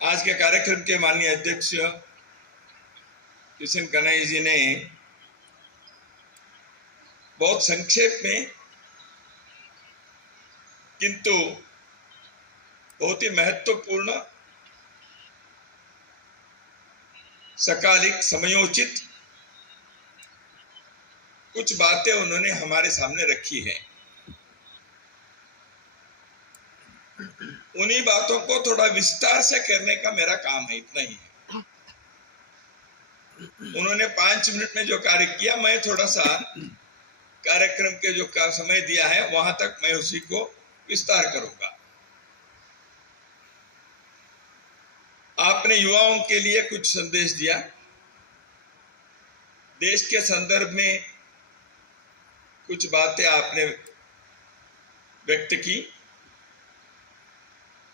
आज के कार्यक्रम के माननीय अध्यक्ष किशन कन्हैया जी ने बहुत संक्षेप में किंतु बहुत ही महत्वपूर्ण सकालिक समयोचित कुछ बातें उन्होंने हमारे सामने रखी हैं। उन्हीं बातों को थोड़ा विस्तार से करने का मेरा काम है, इतना ही है। उन्होंने 5 मिनट में जो कार्य किया, मैं थोड़ा सा कार्यक्रम के जो समय दिया है वहां तक मैं उसी को विस्तार करूंगा। आपने युवाओं के लिए कुछ संदेश दिया, देश के संदर्भ में कुछ बातें आपने व्यक्त की,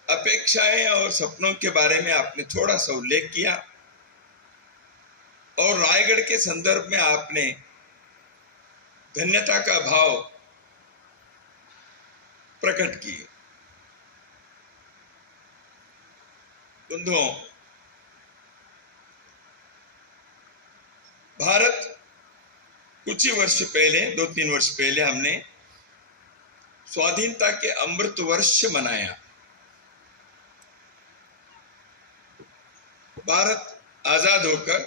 अपेक्षाएं और सपनों के बारे में आपने थोड़ा सा उल्लेख किया और रायगढ़ के संदर्भ में आपने धन्यता का भाव प्रकट किए। बंधुओं, भारत कुछ ही वर्ष पहले, 2-3 वर्ष पहले हमने स्वाधीनता के अमृत वर्ष मनाया। भारत आजाद होकर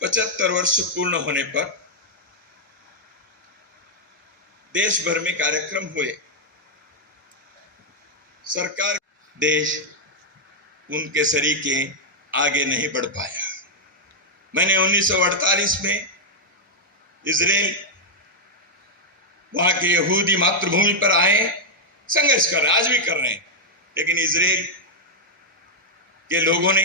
75 वर्ष पूर्ण होने पर देश भर में कार्यक्रम हुए। सरकार, देश उनके सरीके आगे नहीं बढ़ पाया। मैंने 1948 में इजराइल, वहां के यहूदी मातृभूमि पर आए, संघर्ष कर रहे हैं, आज भी कर रहे हैं, लेकिन इजराइल के लोगों ने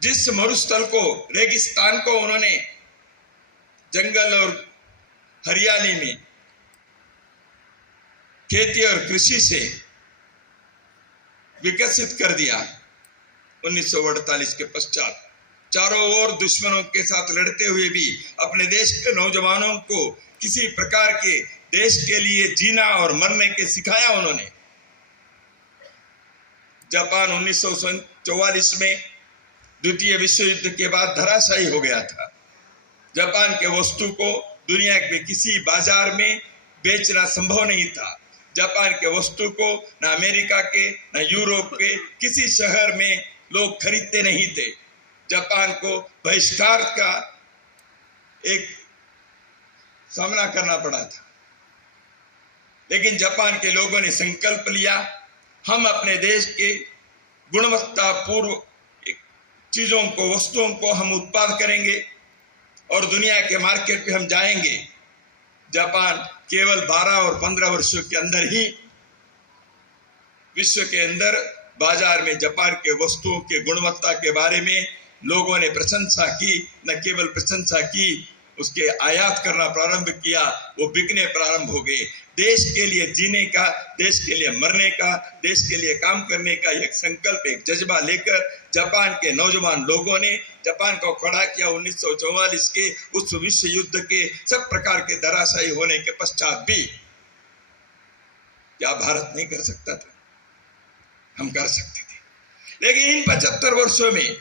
जिस मरुस्थल को, रेगिस्तान को उन्होंने जंगल और हरियाली में खेती और कृषि से विकसित कर दिया, 1948 के पश्चात चारों ओर दुश्मनों के साथ लड़ते हुए भी अपने देश के नौजवानों को किसी प्रकार के देश के लिए जीना और मरने के सिखाया उन्होंने। जापान 1944 में द्वितीय विश्व युद्ध के बाद धराशायी हो गया था। जापान के वस्तु को दुनिया के किसी बाजार में बेचना संभव नहीं था। जापान के वस्तु को न अमेरिका के न यूरोप के किसी शहर में लोग खरीदते नहीं थे। जापान को बहिष्कार का एक सामना करना पड़ा था, लेकिन जापान के लोगों ने संकल्प लिया, हम अपने देश के गुणवत्तापूर्ण चीजों को, वस्तुओं को हम उत्पाद करेंगे और दुनिया के मार्केट पे हम जाएंगे। जापान केवल 12 और 15 वर्षों के अंदर ही विश्व के अंदर बाजार में जापान के वस्तुओं के गुणवत्ता के बारे में लोगों ने प्रशंसा की। न केवल प्रशंसा की, उसके आयात करना प्रारंभ किया, वो बिकने प्रारंभ हो गए। देश के लिए जीने का, देश के लिए मरने का, देश के लिए काम करने का एक संकल्प, एक जज्बा लेकर जापान के नौजवान लोगों ने जापान को खड़ा किया। 1944 के उस विश्व युद्ध के सब प्रकार के धराशायी होने के पश्चात भी क्या भारत नहीं कर सकता था? हम कर सकते थे। लेकिन इन 75 वर्षों में